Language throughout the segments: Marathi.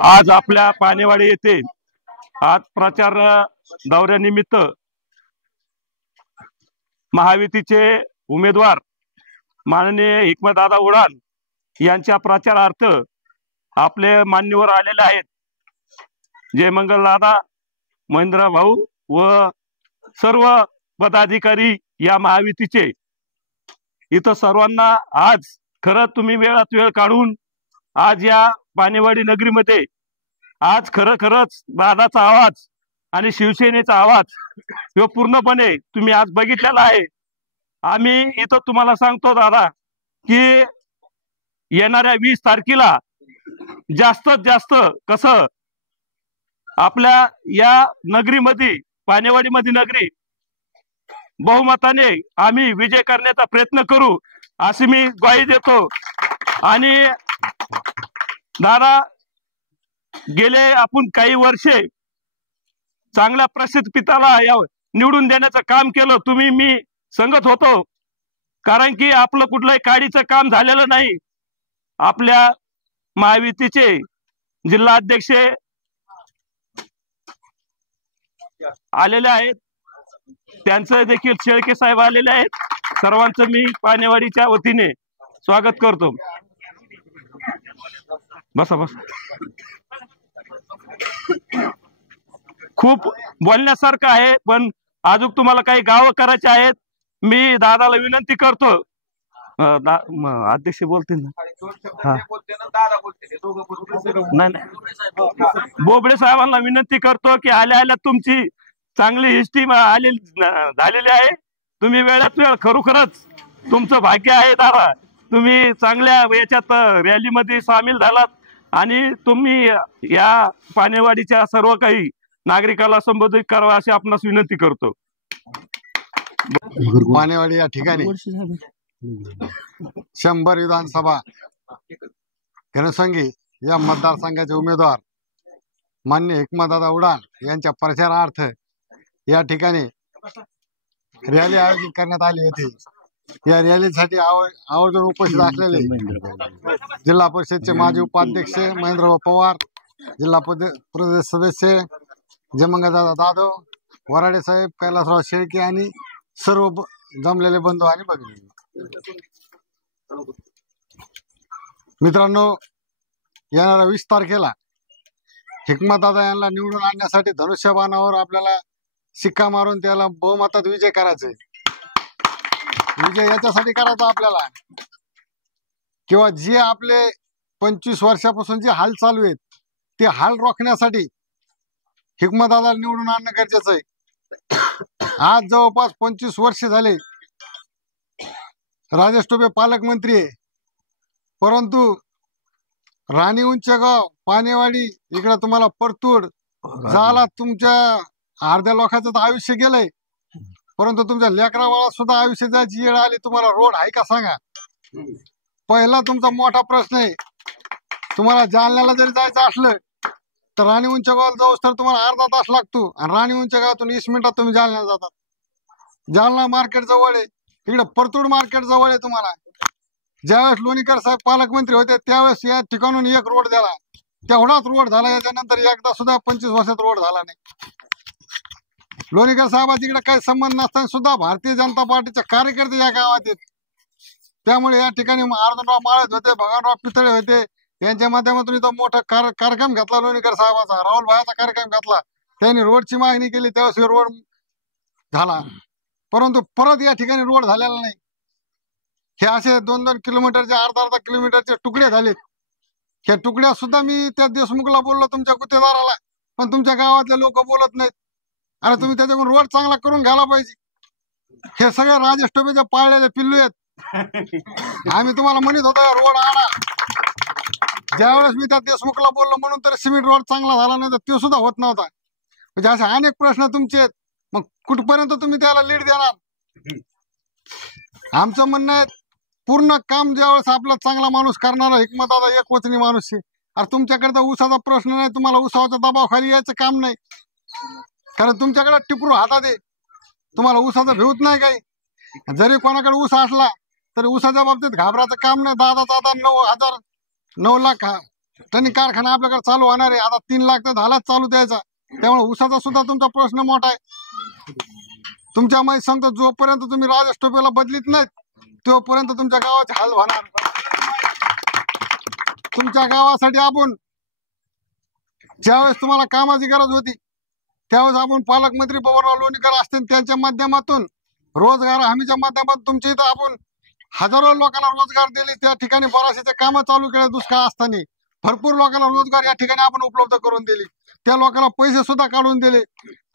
आज आपल्या पानेवाडी येथे आज प्रचार दौऱ्यानिमित्त महायुतीचे उमेदवार माननीय हिकमतदादा उडान यांच्या प्रचारार्थ आपले मान्यवर आलेले आहेत। जयमंगल दादा, महेंद्र भाऊ व सर्व पदाधिकारी या महायुतीचे इथं सर्वांना आज खरं तुम्ही वेळात वेळ काढून आज या पानेवाडी नगरीमध्ये आज खरंच दादाचा आवाज आणि शिवसेनेचा आवाज हे पूर्णपणे तुम्ही आज बघितलेला आहे। आम्ही इथं तुम्हाला सांगतो दादा की येणाऱ्या 20 तारखेला जास्तीत जास्त कसं आपल्या या नगरीमध्ये पानेवाडीमध्ये नगरी बहुमताने आम्ही विजय करण्याचा प्रयत्न करू अशी मी ग्वाही देतो। आणि दादा गेले आपण काही वर्षे चांगल्या प्रसिद्धीला निवडून देण्याचं काम केलं, तुम्ही मी संगत होतो, कारण की आपलं कुठलंही काडीचं काम झालेलं नाही। आपल्या महायुतीचे जिल्हा अध्यक्ष आलेले आहेत, त्यांचं देखील शेळके साहेब आलेले आहेत। सर्वांचं मी पानेवाडीच्या वतीने स्वागत करतो। बसा बस। खूप बोलण्यासारखं आहे, पण अजून तुम्हाला काही गावं करायचे आहेत। मी दादाला विनंती करतो, अध्यक्ष बोलतील ना, नाही बोबडे साहेबांना विनंती करतो की आल्या तुमची चांगली हिस्ट्री झालेली आहे। तुम्ही वेळात वेळ खरोखरच तुमचं भाग्य आहे दादा, तुम्ही चांगल्या याच्यात रॅलीमध्ये सामील झालात आणि तुम्ही या पानेवाडीच्या सर्व काही नागरिकाला संबोधित करावा अशी आपणास विनंती करतो। पानेवाडी या ठिकाणी 100 विधानसभा जनसंघी या मतदारसंघाचे उमेदवार माननीय हिकमतदादा उडान यांच्या प्रचारार्थ या ठिकाणी रॅली आयोजित करण्यात आली होती। या रॅलीसाठी आवर्जून उपस्थित असलेले जिल्हा परिषदचे माजी उपाध्यक्ष महेंद्र पवार, जिल्हा प्रदेश सदस्य जयमंगलदादा जाधव, वराडे साहेब, कैलासराव शेळके आणि सर्व जमलेले बंधू आणि भगिनी मित्रांनो, येणाऱ्या 20 तारखेला हिकमतदादा यांना निवडून आणण्यासाठी धनुष्यबाणावर आपल्याला शिक्का मारून त्याला बहुमतात विजय करायचे। विजय याच्यासाठी करायचा आपल्याला किंवा जे आपले 25 वर्षापासून जे हाल चालू आहेत ते हाल रोखण्यासाठी हिकमतदादा निवडून आणणं गरजेचं आहे। आज जवळपास 25 वर्ष झाले राजेश टोपे पालकमंत्री आहे, परंतु राणी उंचगाव, पानेवाडी इकडे तुम्हाला परतूड झाला, तुमच्या अर्ध्या लोकांचं तर आयुष्य गेलंय, परंतु तुमच्या लेकरा बाळा सुद्धा आयुष्य जायची वेळ आली। तुम्हाला रोड आहे का सांगा? पहिला तुमचा मोठा प्रश्न आहे, तुम्हाला जालन्याला जरी जायचं असलं तर राणी उंचगावाला जाऊस तर तुम्हाला अर्धा तास लागतो आणि राणी उंचगावातून 20 मिनिटात तुम्ही जालन्याला जातात। जालना मार्केट जवळ आहे, इकडे परतूड मार्केट जवळ आहे तुम्हाला। ज्यावेळेस लोणीकर साहेब पालकमंत्री होते त्यावेळेस या ठिकाणून एक रोड झाला, तेवढाच रोड झाला, याच्यानंतर एकदा सुद्धा 25 वर्षात रोड झाला नाही। लोणीकर साहेबांचा इकडे काही संबंध नसताना सुद्धा भारतीय जनता पार्टीचे कार्यकर्ते या गावात आहेत। त्यामुळे या ठिकाणी अर्जुनराव माळत होते, भगवानराव पितळे होते, यांच्या माध्यमातून इथं मोठा कार्यक्रम घेतला लोणीकर साहेबाचा, राहुल भाईचा कार्यक्रम घेतला, त्यांनी रोडची मागणी केली, त्यावेळेस रोड झाला। परंतु परत या ठिकाणी रोड झालेला नाही। हे असे 2-2 किलोमीटरचे, अर्धा किलोमीटरचे तुकडे झाले। ह्या तुकड्या सुद्धा मी त्या देशमुखला बोललो, तुमच्या गुत्तेदाराला, पण तुमच्या गावातले लोक बोलत नाहीत। अरे तुम्ही त्याच्याकडून रोड चांगला करून घ्यायला पाहिजे। हे सगळे राजेश टोपेचे पाळलेले पिल्लू आहेत। आम्ही तुम्हाला म्हणत होतो रोड आणा, ज्यावेळेस मी त्या देशमुखला बोललो म्हणून तर सिमेंट रोड चांगला झाला नाही, तर तो सुद्धा होत नव्हता। म्हणजे असे अनेक प्रश्न तुमचे आहेत, मग कुठपर्यंत तुम्ही त्याला लीड देणार? आमचं म्हणणं आहे पूर्ण काम ज्यावेळेस आपला चांगला माणूस करणारा हिकमतदादा एकवचनी माणूस आहे। अरे तुमच्याकडे तर ऊसाचा प्रश्न नाही, तुम्हाला ऊसाच्या दबावाखाली यायचं काम नाही, कारण तुमच्याकडे टिपरू हातात आहे, तुम्हाला ऊसाचं भेवत नाही काही। जरी कोणाकडे ऊस असला तरी ऊसाच्या बाबतीत घाबरायचं काम नाही। दादा 9 लाख टनिक कारखाना आपल्याकडे चालू होणार आहे. आता 3 लाख तर झालाच चालू द्यायचा. त्यामुळे ऊसाचा सुद्धा तुमचा प्रश्न मोठा आहे. तुमच्या माहिती सांगतो, जोपर्यंत तुम्ही राजेश टोपेला बदलीत नाहीत तोपर्यंत तुमच्या गावाचे हाल होणार. तुमच्या गावासाठी आपण ज्यावेळेस तुम्हाला कामाची गरज होती त्यावेळेस आपण पालकमंत्री बबनराव लोणीकर असतील त्यांच्या माध्यमातून रोजगार हमीच्या माध्यमातून तुमच्या इथं आपण हजारो लोकांना रोजगार दिले. त्या ठिकाणी बराचसे कामं चालू केले. दुष्काळ असताना भरपूर लोकांना रोजगार या ठिकाणी आपण उपलब्ध करून दिले. त्या लोकांना पैसे सुद्धा काढून दिले.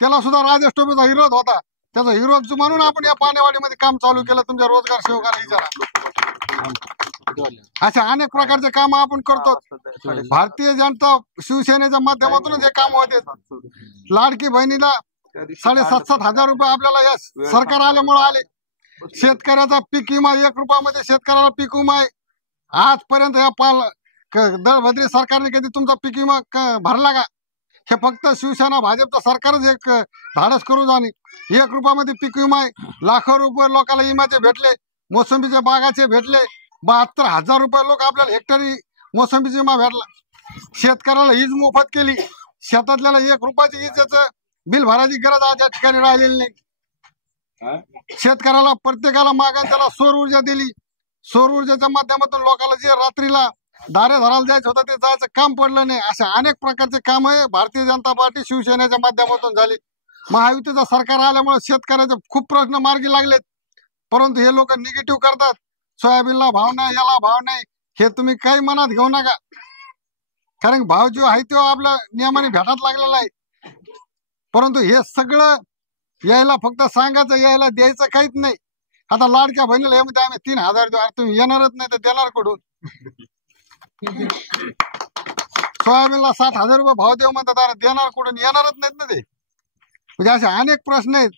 त्याला सुद्धा राजेश टोपेचा विरोध होता. त्याचा विरोध म्हणून आपण या पाणेवाडीमध्ये काम चालू केलं. तुमच्या रोजगार सेवकाला विचारा. अशा अनेक प्रकारचे काम आपण करतो. भारतीय जनता शिवसेनेच्या माध्यमातून हे काम होते. लाडकी बहिणीला 7,500 हजार रुपये आपल्याला या सरकार आल्यामुळे आले. शेतकऱ्याचा पीक विमा 1 रुपयामध्ये शेतकऱ्याला पीक विमा आहे. आजपर्यंत या दळभद्री सरकारने कधी तुमचा पीक विमा भरला का? हे फक्त शिवसेना भाजपचं सरकारच एक धाडस करू जाणे. 1 रुपयामध्ये पीक विमा आहे. लाखो रुपये लोकांना विम्याचे भेटले. मोसंबीच्या बागाचे भेटले. 72,000 रुपये लोक आपल्याला हेक्टरी मोसंबीचा विमा भेटला. शेतकऱ्याला वीज मोफत केली. शेतातल्याला 1 रुपयाची विजेचं बिल भरायची गरज आज या ठिकाणी राहिलेली नाही. शेतकऱ्याला प्रत्येकाला मागायला त्याला सौर ऊर्जा दिली. सौर ऊर्जेच्या माध्यमातून लोकांना जे रात्रीला दारे धरायला जायचं होतं ते जायचं काम पडलं नाही. अशा अनेक प्रकारचे काम आहे भारतीय जनता पार्टी शिवसेनेच्या माध्यमातून झाली. महायुतीचं सरकार आल्यामुळे शेतकऱ्याचे खूप प्रश्न मार्गी लागलेत. परंतु हे लोक निगेटिव्ह करतात. सोयाबीनला भाव नाही, याला भाव नाही. हे तुम्ही काही मनात घेऊ नका. कारण भाव जो आहे तो आपल्या नियमाने भेटात लागलेला आहे. परंतु हे सगळं यायला फक्त सांगायचं, यायला द्यायचं काहीच नाही. आता लाडक्या बहिणीला यामध्ये आम्ही 3,000 देऊ. तुम्ही येणारच नाही तर देणार कुठून? सोयाबीनला 60,000 रुपये भाव देऊ म्हणतात, देणार कुठून? येणारच नाहीत ना ते. म्हणजे असे अनेक प्रश्न आहेत.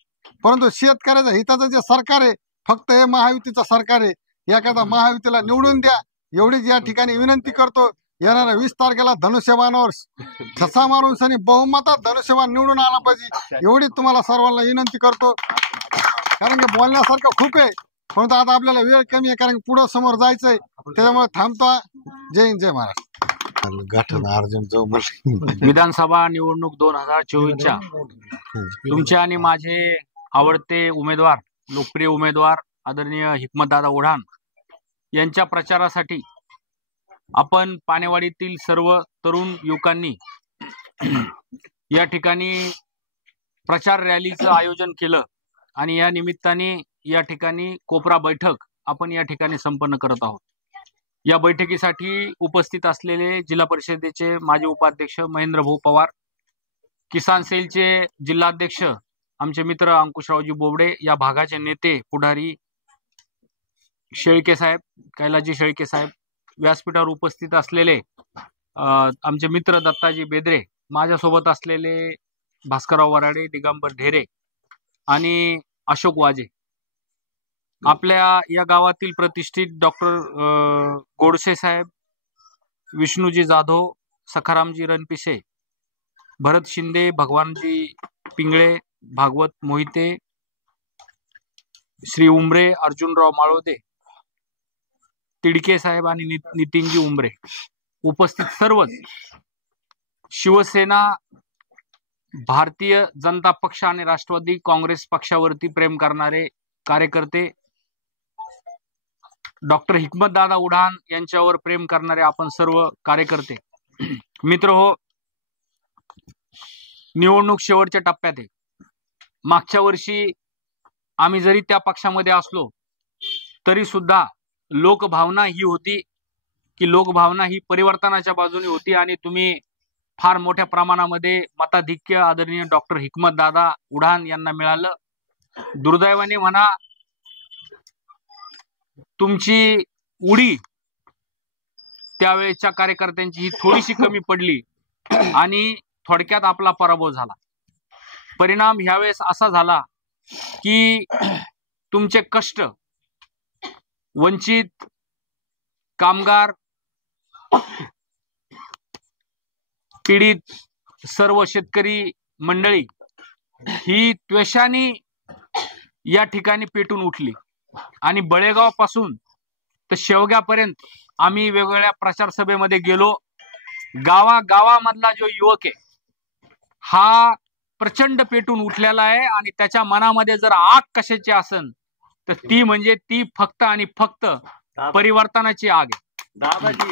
परंतु शेतकऱ्याच्या हिताचं जे सरकार आहे फक्त हे महायुतीचं सरकार आहे. एखादा महायुतीला निवडून द्या एवढीच या ठिकाणी विनंती करतो. येणाऱ्या 20 तारखेला धनुष्यबाणावर ठसा मारून सनी बहुमतात धनुष्यबाण निवडून आला पाहिजे एवढीच तुम्हाला सर्वांना विनंती करतो. कारण की बोलण्यासारखं खूप आहे परंतु आता आपल्याला वेळ कमी आहे. कारण की पुढं समोर जायचंय त्याच्यामुळे थांबतो. जय हिंद, जय महाराष्ट्र. विधानसभा निवडणूक 2024च्या तुमचे आणि माझे आवडते उमेदवार, लोकप्रिय उमेदवार आदरणीय हिकमतदादा ओढान यांच्या प्रचारासाठी आपण पाणेवाडीतील सर्व तरुण युवकांनी या ठिकाणी प्रचार रॅलीचं आयोजन केलं आणि या निमित्ताने या ठिकाणी कोपरा बैठक आपण या ठिकाणी संपन्न करत आहोत. या बैठकीसाठी उपस्थित असलेले जिल्हा परिषदेचे माजी उपाध्यक्ष महेंद्र भाऊ पवार, किसान सेलचे जिल्हाध्यक्ष आमचे मित्र अंकुशरावजी बोबडे, या भागाचे नेते पुढारी शेळके साहेब, कैलाजी शेळके साहेब, व्यासपीठावर उपस्थित असलेले आमचे मित्र दत्ताजी बेदरे, माझ्यासोबत असलेले भास्करराव वराडे, दिगंबर ढेरे आणि अशोक वाजे, आपल्या या गावातील प्रतिष्ठित डॉक्टर गोडसे साहेब, विष्णूजी जाधव, सखारामजी रणपिसे, भरत शिंदे, भगवानजी पिंगळे, भागवत मोहिते, श्री उमरे, अर्जुनराव माळोदे, तिडके साहेब आणि नितीनजी उमरे, उपस्थित सर्वच शिवसेना, भारतीय जनता पक्ष आणि राष्ट्रवादी काँग्रेस पक्षावरती प्रेम करणारे कार्यकर्ते, डॉक्टर हिकमतदादा उढान यांच्यावर प्रेम करणारे आपण सर्व कार्यकर्ते मित्र हो, निवडणूक शेवटच्या टप्प्यात आहे. मागच्या वर्षी आम्ही जरी त्या पक्षामध्ये असलो तरी सुद्धा लोकभावना ही होती की लोकभावना ही परिवर्तनाच्या बाजूने होती आणि तुम्ही फार मोठ्या प्रमाणामध्ये मताधिक्य आदरणीय डॉक्टर हिकमतदादा उढान यांना मिळालं. दुर्दैवाने म्हणा तुमची उडी त्यावेळेच्या कार्यकर्त्यांची ही थोडीशी कमी पडली आणि थोडक्यात आपला पराभव झाला. परिणाम ह्यावेळेस असा झाला की तुमचे कष्ट, वंचित, कामगार, पीडित सर्व शेतकरी मंडळी ही त्वेषाने या ठिकाणी पेटून उठली आणि बळेगाव पासून तर शेवग्यापर्यंत आम्ही वेगवेगळ्या प्रचार सभेमध्ये गेलो गावामधला जो युवक आहे हा प्रचंड पेटून उठलेला आहे आणि त्याच्या मनामध्ये जर आग कशाची असेल तर ती म्हणजे ती फक्त आणि फक्त परिवर्तनाची आग आहे.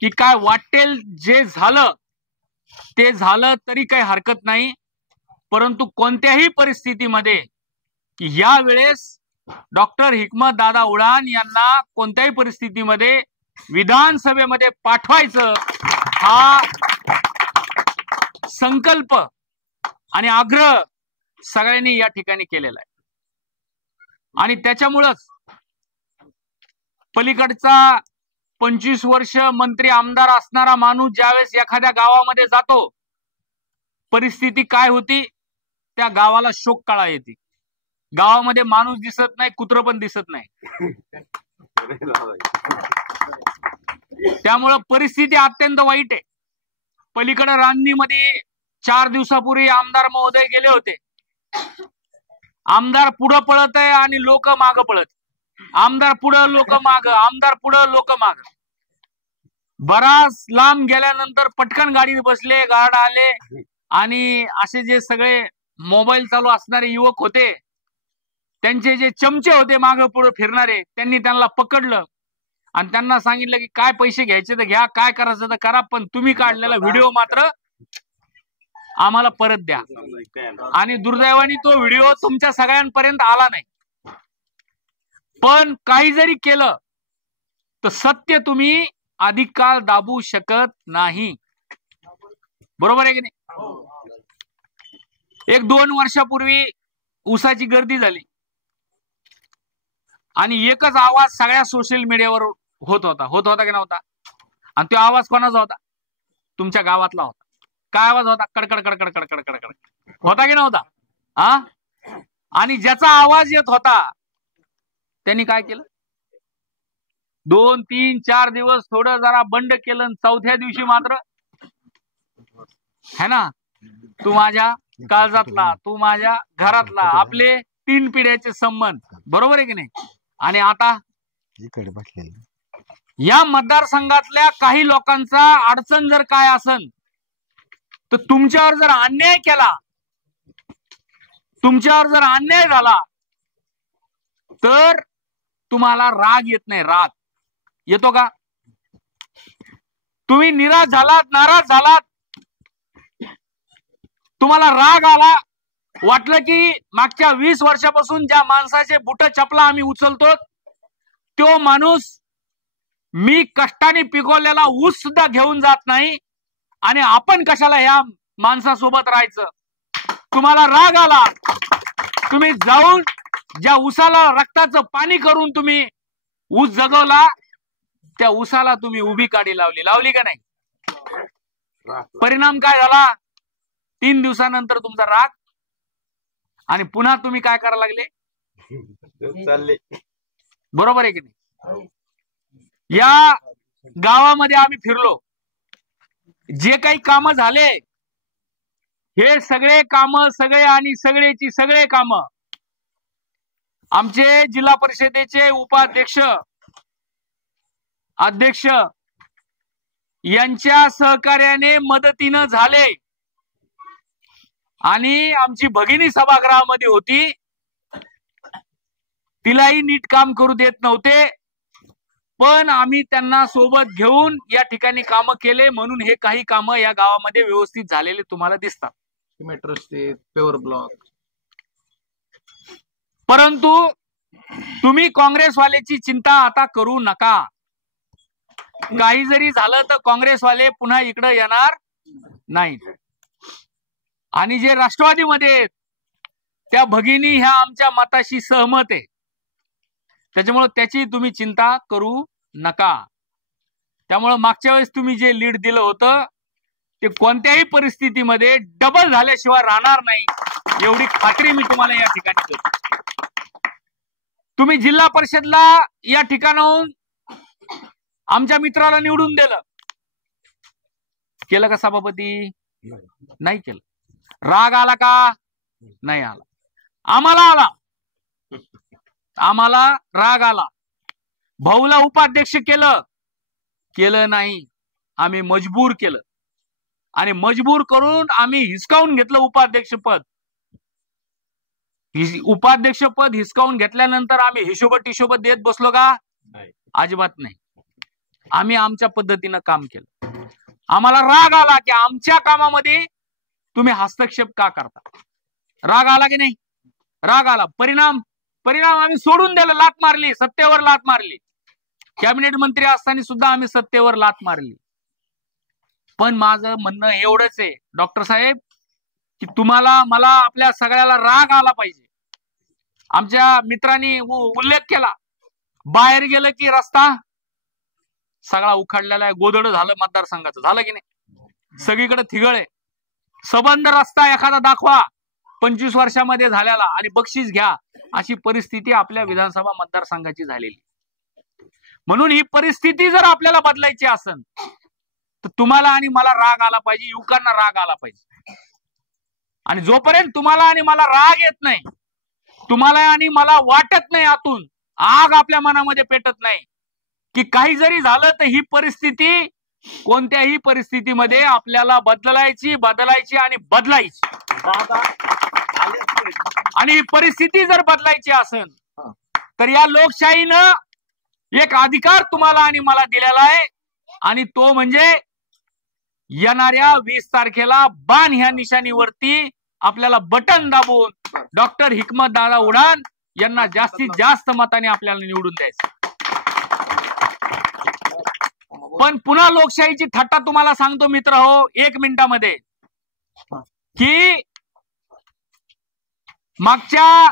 की काय वाटेल जे झालं ते झालं तरी काही हरकत नाही, परंतु कोणत्याही परिस्थितीमध्ये या वेळेस डॉक्टर हिकमत दादा उडान यांना कोणत्याही परिस्थितीमध्ये विधानसभेमध्ये पाठवायचं हा संकल्प आणि आग्रह सगळ्यांनी या ठिकाणी केलेला आहे. आणि त्याच्यामुळंच पलीकडचा 25 वर्ष मंत्री आमदार असणारा माणूस ज्यावेळेस एखाद्या गावामध्ये जातो, परिस्थिती काय होती त्या गावाला शोककळा येते. गावामध्ये माणूस दिसत नाही, कुत्र पण दिसत नाही. त्यामुळं परिस्थिती अत्यंत वाईट आहे. पलीकडे रान्नीमध्ये 4 दिवसापूर्वी आमदार महोदय गेले होते. आमदार पुढं पळत आहे आणि लोक मागं पळत. आमदार पुढं लोक माग, आमदार पुढं लोक माग. बराच लांब गेल्यानंतर पटकन गाडीत बसले, गार्ड आले आणि असे जे सगळे मोबाईल चालू असणारे युवक होते, त्यांचे जे चमचे होते मागं पुढे फिरणारे, त्यांनी त्यांना पकडलं आणि त्यांना सांगितलं की काय पैसे घ्यायचे तर घ्या, काय करायचं तर करा, पण तुम्ही काढलेला व्हिडिओ मात्र आम्हाला परत द्या. आणि दुर्दैवाने तो व्हिडिओ तुमच्या सगळ्यांपर्यंत आला नाही. पण काही जरी केलं तर सत्य तुम्ही अधिक काळ दाबू शकत नाही. बरोबर आहे की नाही? 1-2 वर्षापूर्वी ऊसाची गर्दी झाली आणि एकच आवाज सगळ्या सोशल मीडियावर होत होता की नव्हता? आणि तो आवाज कोणाचा होता? तुमच्या गावातला होता. काय आवाज होता? कडकड कडकड कडकड कडकड होता की नव्हता? हा. आणि ज्याचा आवाज येत होता त्यांनी काय केलं? 2, 3, 4 दिवस थोडं जरा बंड केलं. 4थ्या दिवशी मात्र है ना, तू माझ्या काळजातला, तू माझ्या घरातला, आपले 3 पिढ्याचे संबंध. बरोबर आहे की नाही? आणि आता या मतदारसंघातल्या काही लोकांचा अडचण जर काय असेल तर तुमच्यावर जर अन्याय केला, तुमच्यावर जर अन्याय झाला तर तुम्हाला राग येत नाही. राग येतो का? तुम्ही निराश झालात, नाराज झालात, तुम्हाला राग आला, वाटलं की मागच्या 20 वर्षापासून ज्या माणसाचे बुट चपला आम्ही उचलतो तो माणूस मी कष्टाने पिकवलेला ऊस सुद्धा घेऊन जात नाही आणि आपण कशाला या माणसासोबत राहायचं. तुम्हाला राग आला, तुम्ही जाऊन ज्या ऊसाला रक्ताचं पाणी करून तुम्ही ऊस जगवला, त्या ऊसाला तुम्ही उभी काडी लावली का नाही? परिणाम काय झाला? 3 दिवसानंतर तुमचा राग आणि पुन्हा तुम्ही काय करायला लागले? चालले. बरोबर आहे की नाही? या गावामध्ये आम्ही फिरलो, जे काही काम झाले हे सगळे काम, सगळे आणि सगळेची सगळे काम आमचे जिल्हा परिषदेचे उपाध्यक्ष, अध्यक्ष यांच्या सहकार्याने मदतीनं झाले. आणि आमची भगिनी सभागृहामध्ये होती, तिलाही नीट काम करू देत नव्हते, पण आम्ही त्यांना सोबत घेऊन या ठिकाणी काम केले. म्हणून हे काही काम या गावामध्ये व्यवस्थित झालेले तुम्हाला दिसतात. Metro state, paver block. परंतु तुम्ही काँग्रेसवाल्याची चिंता आता करू नका. काही जरी झालं तर काँग्रेसवाले पुन्हा इकडे येणार नाही. आणि जे राष्ट्रवादीमध्ये आहेत त्या भगिनी ह्या आमच्या मताशी सहमत आहे, त्याच्यामुळे त्याची तुम्ही चिंता करू नका. त्यामुळे मागच्या वेळेस तुम्ही जे लीड दिलं होतं ते कोणत्याही परिस्थितीमध्ये डबल झाल्याशिवाय राहणार नाही, एवढी खात्री मी तुम्हाला या ठिकाणी देतो. तुम्ही जिल्हा परिषदला या ठिकाणाहून आमच्या मित्राला निवडून दिलं, केलं का सभापती? नाही केलं. राग आला का? नाही आला. आम्हाला आला, आम्हाला राग आला. भाऊला उपाध्यक्ष केलं, केलं नाही, आम्ही मजबूर केलं आणि मजबूर करून आम्ही हिसकावून घेतलं उपाध्यक्षपद. उपाध्यक्षपद हिसकावून घेतल्यानंतर आम्ही हिशोबत देत बसलो का? अजिबात नाही. आम्ही आमच्या पद्धतीनं काम केलं. आम्हाला राग आला की आमच्या कामामध्ये तुम्ही हस्तक्षेप का करता. राग आला की नाही? राग आला. परिणाम आम्ही सोडून दिलं. लात मारली, सत्तेवर लात मारली. कॅबिनेट मंत्री असताना सुद्धा आम्ही सत्तेवर लात मारली. पण माझं म्हणणं एवढंच आहे डॉक्टर साहेब, की तुम्हाला मला आपल्या सगळ्याला राग आला पाहिजे. आमच्या मित्रांनी उल्लेख केला, बाहेर गेलं की रस्ता सगळा उखाडलेला आहे. गोधड झालं मतदारसंघाचं, झालं की नाही? सगळीकडे थिगळ आहे. सबंध रस्ता एखादा दाखवा 25 वर्षामध्ये झालेला आणि बक्षीस घ्या, अशी परिस्थिती आपल्या विधानसभा मतदारसंघाची झालेली. म्हणून ही परिस्थिती जर आपल्याला बदलायची असेल तर तुम्हाला आणि मला राग आला पाहिजे, युवकांना राग आला पाहिजे. आणि जोपर्यंत तुम्हाला आणि मला राग येत नाही, तुम्हाला आणि मला वाटत नाही, आतून आग आपल्या मनामध्ये पेटत नाही की काही जरी झालं तर ही परिस्थिती कोणत्याही परिस्थितीमध्ये आपल्याला बदलायची आणि बदलायची. आणि ही परिस्थिती जर बदलायची असेल तर या लोकशाहीनं एक अधिकार तुम्हाला आणि मला दिलेला आहे, आणि तो म्हणजे येणाऱ्या 20 तारखेला बाण ह्या निशाणीवरती आपल्याला बटन दाबून डॉक्टर हिकमतदादा उडान यांना जास्तीत जास्त मताने आपल्याला निवडून द्यायचं. पण पुन्हा लोकशाहीची थट्टा तुम्हाला सांगतो मित्र हो 1 मिनिटामध्ये, की मागच्या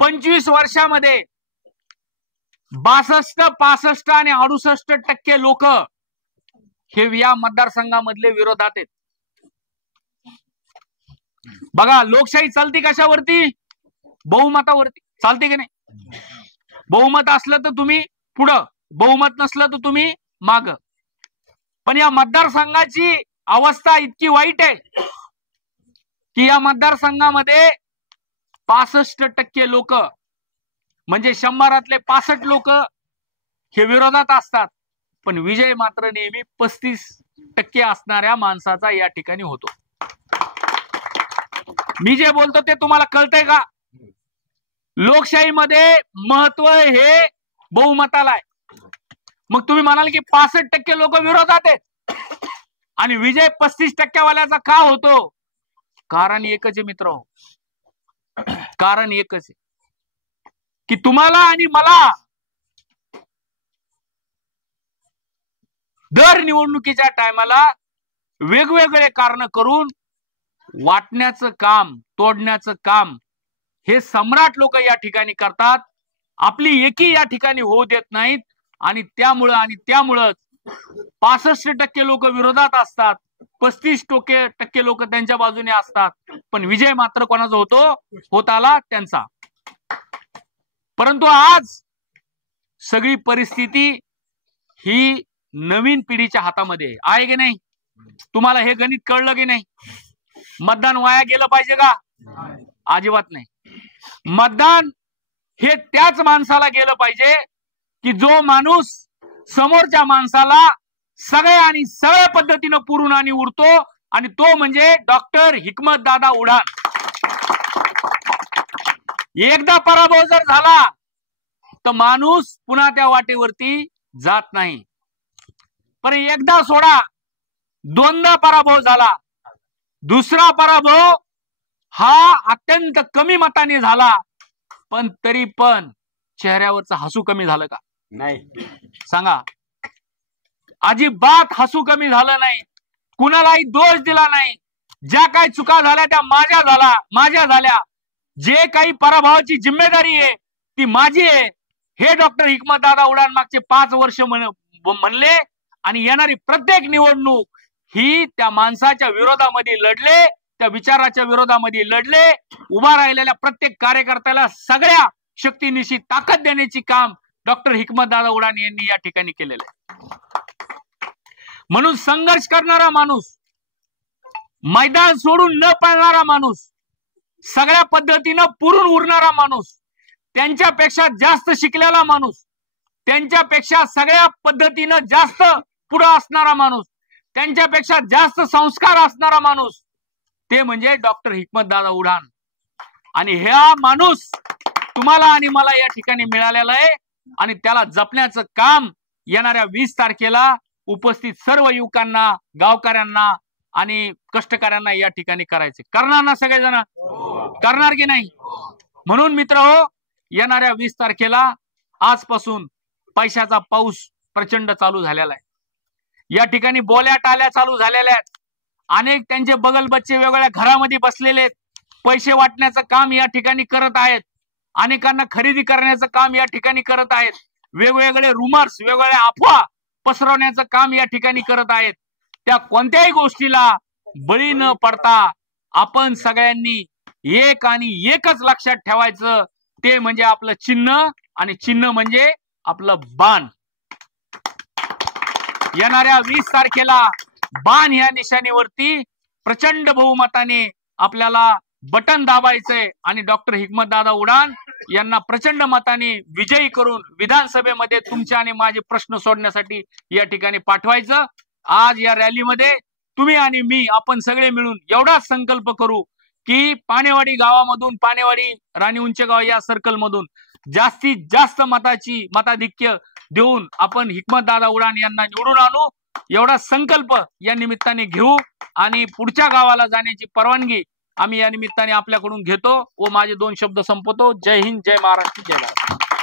25 वर्षामध्ये 62, 65 आणि 68% लोक हे या मतदारसंघामधले विरोधात आहेत. बघा, लोकशाही चालती कशावरती? बहुमतावरती चालते की नाही? बहुमत असलं तर तुम्ही पुढं, बहुमत नसलं तर तुम्ही माग. पण या मतदारसंघाची अवस्था इतकी वाईट आहे की या मतदारसंघामध्ये 65% लोक, म्हणजे 100रातले 65 लोक हे विरोधात असतात, पण विजय मात्र नेहमी 35% असणाऱ्या माणसाचा या ठिकाणी होतो. मी जे बोलतो ते तुम्हाला कळतंय का? लोकशाहीमध्ये महत्व हे बहुमताला आहे. मग तुम्ही म्हणाल की 65% लोक विरोधात आहेत आणि विजय 35% वाल्याचा का होतो? कारण एकच आहे मित्र, कारण एकच आहे की तुम्हाला आणि मला दर निवडणुकीच्या टायमाला वेगवेगळे कारण करून वाटण्याचं काम, तोडण्याचं काम हे सम्राट लोक या ठिकाणी करतात. आपली एकी या ठिकाणी होऊ देत नाहीत आणि त्यामुळं 65% लोक विरोधात असतात, 35% लोक त्यांच्या बाजूने असतात, पण विजय मात्र कोणाचा होत आला त्यांचा. परंतु आज सगळी परिस्थिती ही नवीन पिढीच्या हातामध्ये आहे की नाही? तुम्हाला हे गणित कळलं की नाही? मतदान वाया गेलं पाहिजे का? अजिबात नाही. मतदान हे त्याच माणसाला गेलं पाहिजे की जो माणूस समोरच्या माणसाला सगळ्या पद्धतीनं पुरून आणि उरतो, आणि तो म्हणजे डॉक्टर हिकमतदादा उडान. एकदा पराभव जर झाला तर माणूस पुन्हा त्या वाटेवरती जात नाही. पण एकदा सोडा, 2दा पराभव झाला, दुसरा पराभव हा अत्यंत कमी मताने झाला, पण तरी पण चेहऱ्यावरचं हसू कमी झालं का? नाही. सांगा. अजिबात हसू कमी झालं नाही. कुणालाही दोष दिला नाही. ज्या काही चुका झाल्या त्या माझ्या झाल्या. जे काही पराभवाची जिम्मेदारी आहे ती माझी आहे, हे डॉक्टर हिकमतदादा उडान मागचे 5 वर्ष म्हणले, आणि येणारी प्रत्येक निवडणूक ही त्या माणसाच्या विरोधामध्ये लढले, त्या विचाराच्या विरोधामध्ये लढले. उभा राहिलेल्या प्रत्येक कार्यकर्त्याला सगळ्या शक्तीनिशी ताकद देण्याची काम डॉक्टर हिकमतदादा उडान यांनी या ठिकाणी केलेलं आहे. म्हणून संघर्ष करणारा माणूस, मैदान सोडून न पळणारा माणूस, सगळ्या पद्धतीनं पुरून उरणारा माणूस, त्यांच्यापेक्षा जास्त शिकलेला माणूस, त्यांच्यापेक्षा सगळ्या पद्धतीनं जास्त पुढे असणारा माणूस, त्यांच्यापेक्षा जास्त संस्कार असणारा माणूस, ते म्हणजे डॉक्टर हिकमतदादा उढाण. आणि हा माणूस तुम्हाला आणि मला या ठिकाणी मिळालेला आहे आणि त्याला जपण्याचं काम येणाऱ्या 20 तारखेला उपस्थित सर्व युवकांना, गावकऱ्यांना आणि कष्टकऱ्यांना या ठिकाणी करायचे. करणार ना सगळेजण? करणार की नाही? म्हणून मित्रहो, येणाऱ्या 20 तारखेला आजपासून पैशाचा पाऊस प्रचंड चालू झालेला आहे. या ठिकाणी बोल्या टाल्या चालू झालेल्या आहेत. अनेक त्यांचे बगल बच्चे वेगवेगळ्या घरामध्ये बसलेले आहेत, पैसे वाटण्याचं काम या ठिकाणी करत आहेत. अनेकांना खरेदी करण्याचं काम या ठिकाणी करत आहेत. वेगवेगळे रुमर्स, वेगवेगळ्या अफवा पसरवण्याचं काम या ठिकाणी करत आहेत. त्या कोणत्याही गोष्टीला बळी न पडता आपण सगळ्यांनी एक आणि एकच लक्षात ठेवायचं, ते म्हणजे आपलं चिन्ह, आणि चिन्ह म्हणजे आपलं बाण. येणाऱ्या 20 तारखेला बाण ह्या निशाणीवरती प्रचंड बहुमताने आपल्याला बटन दाबायचंय आणि डॉक्टर हिकमतदादा उढाण यांना प्रचंड मताने विजयी करून विधानसभेमध्ये तुमचे आणि माझे प्रश्न सोडण्यासाठी या ठिकाणी पाठवायचं. आज या रॅलीमध्ये तुम्ही आणि मी, आपण सगळे मिळून एवढाच संकल्प करू की पाणेवाडी गावामधून, पाणेवाडी राणी उंचेगाव या सर्कल मधून जास्तीत जास्त मताधिक्य देऊन आपण हिकमतदादा उढाण यांना निवडून आणू, एवढा संकल्प या निमित्ताने घेऊ आणि पुढच्या गावाला जाण्याची परवानगी आम्ही या निमित्ताने आपल्याकडून घेतो व माझे 2 शब्द संपवतो. जय हिंद, जय महाराष्ट्र, जय भारत.